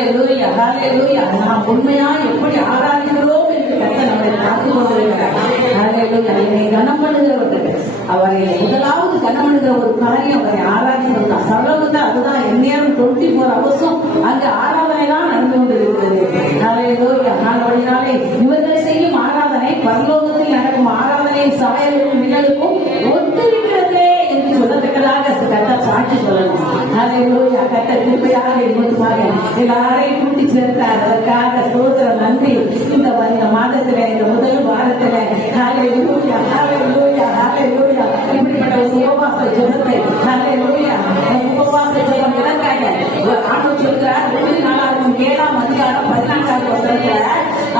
ஹல்லேலூயா ஹல்லேலூயா. நாம் உண்மையா எப்படி ஆராதிக்கிறோம் என்று கர்த்தர் நம்மை காத்துக் கொண்டிருக்கிறார். ஹல்லேலூயா. என்னை கனம் பண்ணுகிறவர்கள் அவரை முதலாவது கனம் பண்ணுகிற ஒரு காரியம் அவரை ஆராதிக்கிறதா. சர்வதா அதுதான் எந்நேரம் 24 hours அங்கு ஆராதனை தான் நடந்து கொண்டிருக்கிறது. ஹல்லேலூயா. நாளே இவர்கள் செய்யும் ஆராதனை பரலோகத்தில் நடக்கும் ஆராதனை சாயலுக்கும் நிழலுக்கும் ஒத்திருக்கிறதே என்று சொல்லத்தக்கதாக கர்த்தர் சாட்சி சொல்லணும். ஹல்லேலூயா. கர்த்தர் கிருபையாக இருப்பதாக எல்லாரையும் கூட்டி சேர்த்தார். அதற்காக ஸ்தோத்திரம், நன்றி. இந்த மாதத்துல இந்த முதல் வாரத்துல ஹல்லேலூயா ஹல்லேலூயா ஹல்லேலூயா இப்படிப்பட்ட ஒரு உபவாச ஜெபத்தை ஹல்லேலூயா உபவாச ஜெபம் இதற்காக ஆண்டவர் சொல்கிறார். 7ஆம் அதிகாரம் 14வது வசனத்துல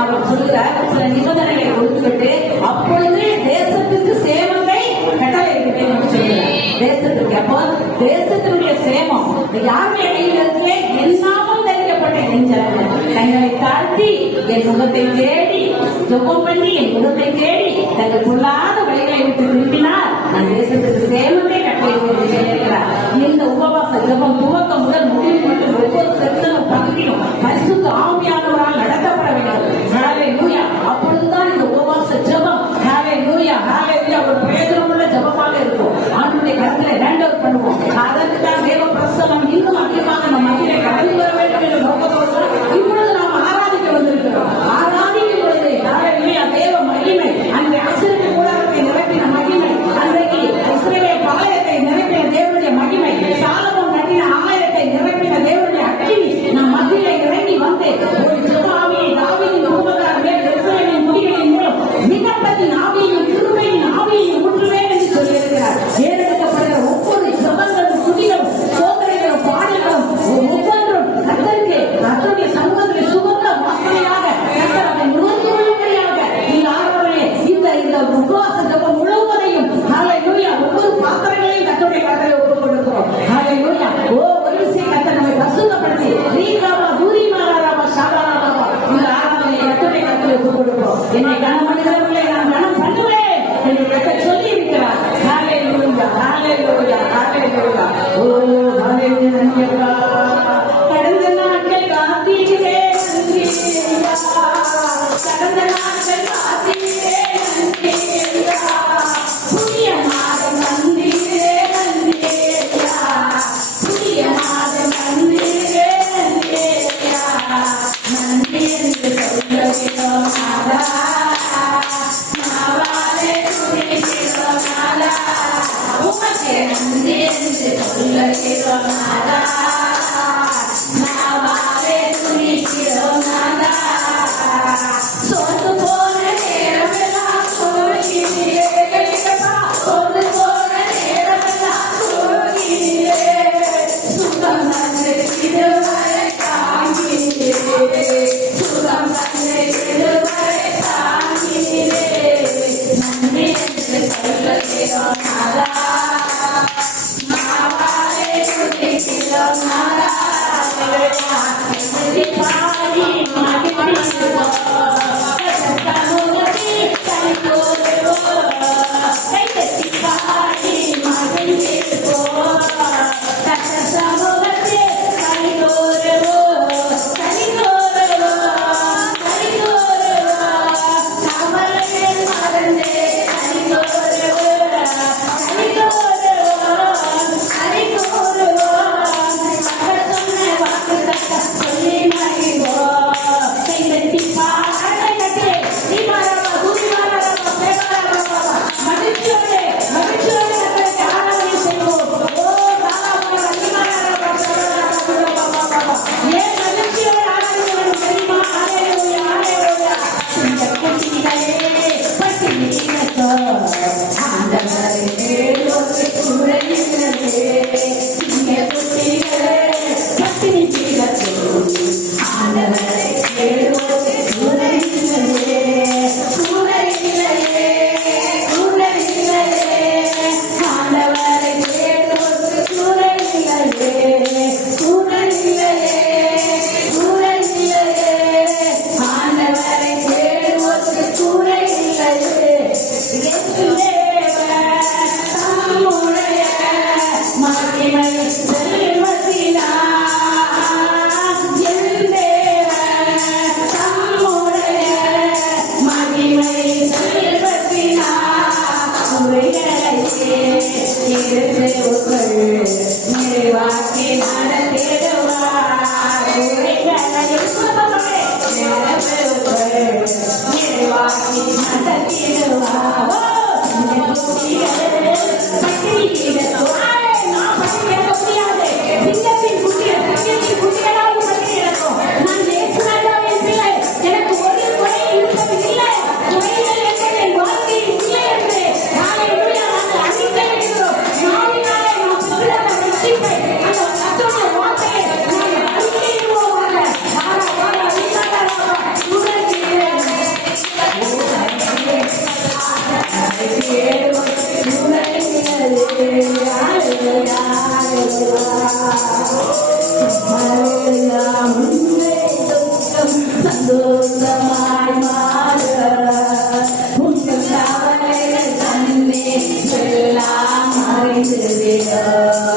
அவர் சொல்கிறார், சில நிபந்தனைகளை கொடுத்துவிட்டு அப்பொழுது தேசத்துக்கு சேமத்தை கட்டளையிடுவேன் என்று சொல்கிறார். தேசத்துக்கு அப்போ தேசத்தினுடைய சேமம் யாருடைய கையில் இருக்கு? எல்லாமும் தெரிவிக்கப்பட்ட நெஞ்சங்கள் தங்களை தாழ்த்தி என் முகத்தை தேடி ஜெபம் பண்ணி என் முகத்தை தேடி தங்கள் பொல்லாத வழிகளை விட்டு திரும்பினால் நான் தேசத்துக்கு சேமத்தை கட்டளையிடுவேன் சொல்லியிருக்கிறார். இந்த உபவாச ஜெபம் துவக்கம் முதல் முடிவு மட்டும் ஒவ்வொரு செக்ஷனும் பகுதியும் பரிசுத்த ஆவியானவரால் நடத்தப்பட வேண்டும். ஹல்லேலூயா. அப்பொழுதுதான் இந்த உபவாச ஜெபம் ஹல்லேலூயா ஹல்லேலூயா ஒரு பிரயோஜனமுள்ள ஜெபமாக இருக்கும். ஆண்டவருடைய கருத்துல ஹேண்ட் ஓவர் பண்ணுவோம். அதற்கு தான் தேவ பிரசன்னம் இன்னும் அதிகமாக நம்ம மத்தியிலே கடந்து வர வேண்டும் என்ற நோக்கத்தோடு இப்பொழுது நாம் ஆராதிக்க வந்திருக்கிறோம். ஆராதிக்கும் பொழுது ஹல்லேலூயா தேவ மகிமை அந்த ஆசீர்வாத கூடாரத்தை நிரப்பின மகிமை, அன்றைக்கு இஸ்ரவேல் பாளையத்தை நிரப்பின தேவனுடைய மகிமை, சாலமோன் கட்டின ஆலயத்தை நிரப்பின தேவனுடைய அக்கினி நம் மத்தியிலே இறங்கி வந்து ஒரு ஜெப ஆவியை தாவீதின் குடும்பத்தார் மேல் எருசலேமின் குடிகளின் மேல் விண்ணப்பத்தின் ஆவியையும் கிருபையின் ஆவியையும் ஊற்றுவேன் என்று சொல்லியிருக்கிறார். ஏறெடுக்கப்படுகிற ஒவ்வொரு ஜெபங்களும் துதிகளும் சோதனைகளும் பாடல்களும் ஒவ்வொன்றும் கர்த்தருடைய சமூகத்தில் சுகந்த வாசனையாக கர்த்தர் அதை நுகர்ந்து கொள்ளும்படியாக இந்த ஆராதனை இந்த உபவாச ஜெபம் முழுவதையும் ஹல்லேலூயா ஒவ்வொரு பாத்திரங்களையும் கர்த்தருடைய கரத்திலே ஒப்புக் கொடுக்கிறோம். ஹல்லேலூயா. ஒரு விஷயம் கர்த்தர் நம்மை பரிசுத்தப்படுத்தி ரீகாவா தூரிமாராவா ஷாபாராவா இந்த ஆராதனை கர்த்தருடைய கரத்திலே ஒப்புக் கொடுக்கிறோம். என்னை கனம் பண்ணுகிறவர்களை நான் கனம் பண்ணுவேன் என்று கர்த்தர் சொல்லி இருக்கிறார். ஹல்லேலூயா ஹல்லேலூயா ஹல்லேலூயா. ஓ ஹல்லேலூயா. நன்றியப்பா. கடந்த நாட்கள் காத்தீரே நன்றி ஐயா. கடந்த நாட்கள் காத்தீரே நன்றி ஐயா. புதிய மாதம் வந்தீரே நன்றி ஐயா. புதிய மாதம் வந்தீரே நன்றி ஐயா. நன்றி என்று சொல்லுகிறோம் நாதா. நாவாலே துதிக்கிறோம் நாதா. உமக்கே நன்றி என்று சொல்லுகிறோம் நாதா. நாவாலே துதிக்கிறோம் நாதா. சோர்ந்து போன நேரமெல்லாம் சோர்கிறீரே. சோர்ந்து போன நேரமெல்லாம் சோர்கிறீரே. சுகம் தந்து இதுவரை தாங்கினீரே. சுகம் தந்து இதுவரை தாங்கினீரே. நன்றி என்று சொல்லுகிறோம் நாதா. நாவாலே துதிக்கிறோம் சந்தோஷமாய் மாற உங்கள் கவலைகள் தன்னை எல்லாம் மறைந்துவிடும்.